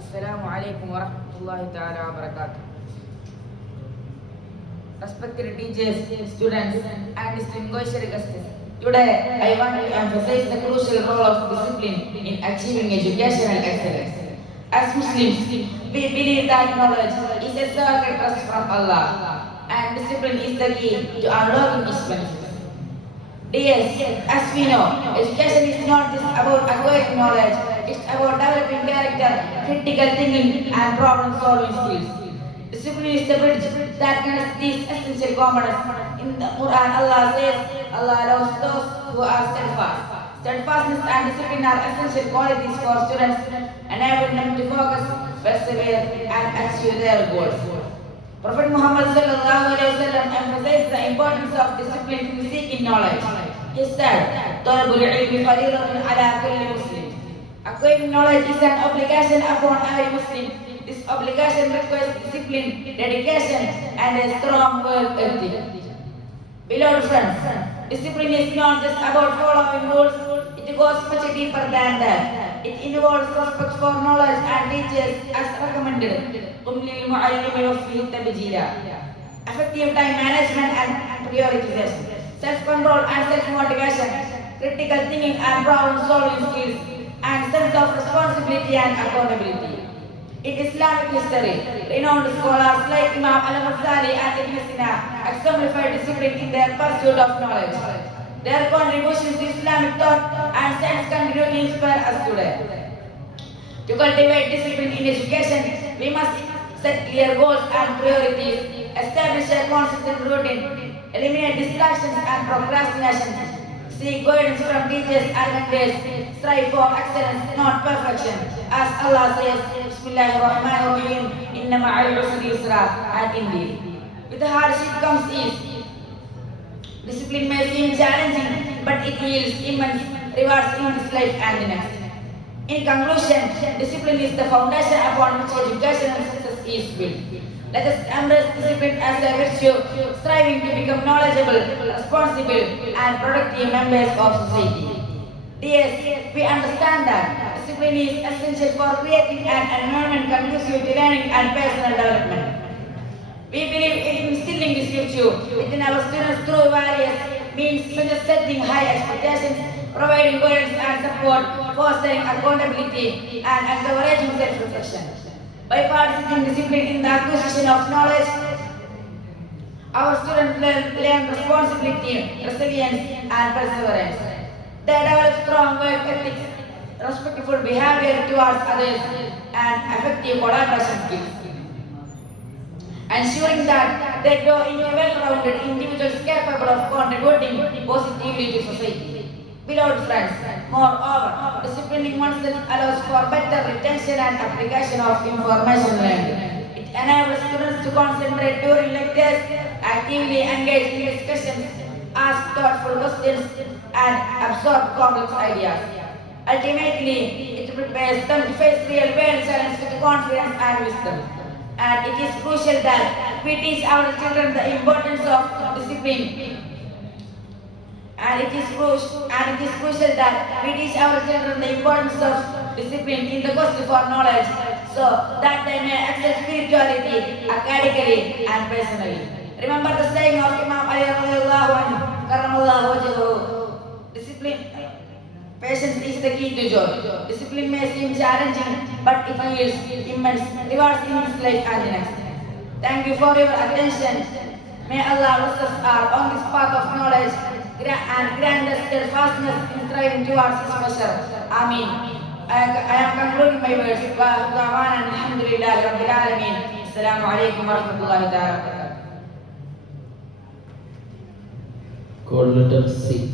അസ്സലാമു അലൈക്കും വറഹ്മത്തുള്ളാഹി wa barakatuh. Respected teachers, students and distinguished guests, today I want to emphasize the crucial role of discipline in achieving educational excellence. As Muslims, we believe that knowledge is a sacred trust from Allah and discipline is the key to unlocking its. Yes, as we know, education is not just about acquiring knowledge it's about developing character, critical thinking, and problem solving skills. Discipline is the bridge that connects these essential components. In the Quran, Allah says, Allah loves those who are steadfast. Steadfastness and discipline are essential qualities for students, enabling them to focus, persevere, and achieve their goals. Prophet Muhammad sallallahu alaihi wasallam emphasized the importance of discipline in seeking knowledge. He said, طلب العلم فريضة على كل Acquiring knowledge is an obligation upon every Muslim. This obligation requires discipline, dedication, and a strong work ethic. Beloved friends, discipline is not just about following rules, it goes much deeper than that. It involves respect for knowledge and teachers as recommended. Effective time management and prioritization, self-control and self-motivation, critical thinking and problem-solving skills, and sense of responsibility and accountability. In Islamic history, renowned scholars like Imam al-Ghazali and Ibn Sina exemplified discipline in their pursuit of knowledge. Their contributions to Islamic thought and science continue to inspire us today. To cultivate discipline in education, we must set clear goals and priorities, establish a consistent routine, eliminate distractions and procrastination, seek guidance from teachers and mentors, strive for excellence, not perfection. As Allah says, Bismillahirrahmanirrahim, Inna ma'al usri yusra, and indeed. With hardship comes ease. Discipline may seem challenging, but it yields immense rewards in this life and the next. In conclusion, discipline is the foundation upon which education and success is built. Let us embrace discipline as a virtue, striving to become knowledgeable, responsible, and productive members of society. Yes, we understand that discipline is essential for creating an environment conducive to learning and personal development. We believe in instilling this virtue within our students through various means such as setting high expectations, providing guidance and support, fostering accountability, and encouraging. By practicing discipline in the acquisition of knowledge, our students learn, learn responsibility, resilience, and perseverance. They develop strong work ethics, respectful behavior towards others, and effective collaboration skills ensuring that they grow into well-rounded individuals capable of contributing positively to society. Beloved friends, moreover, disciplining oneself allows for better retention and application of information. It enables students to concentrate during lectures, actively engage in discussions, ask thoughtful questions, and absorb complex ideas. Ultimately, it prepares them to face real world challenges with confidence and wisdom. And it is crucial that we teach our children the importance of discipline. And it is crucial, and it is crucial that we teach our children the importance of discipline in the quest for knowledge, so that they may access spirituality academically and personally. Remember the saying of Imam Ali radiallahu discipline, patience is the key to joy. Discipline may seem challenging, but it yields immense rewards in this life and the next. Thank you for your attention. May Allah bless us all on this path of knowledge and grant steadfastness in striving towards His pleasure. Amen. I am concluding my words. وَأَخْضَوَانَ الْحَمْدُ لِلَّهِ رَبِّ الْعَالَمِينَ السلام عليكم ورحمة الله تعالى وبركاته. Call letter C.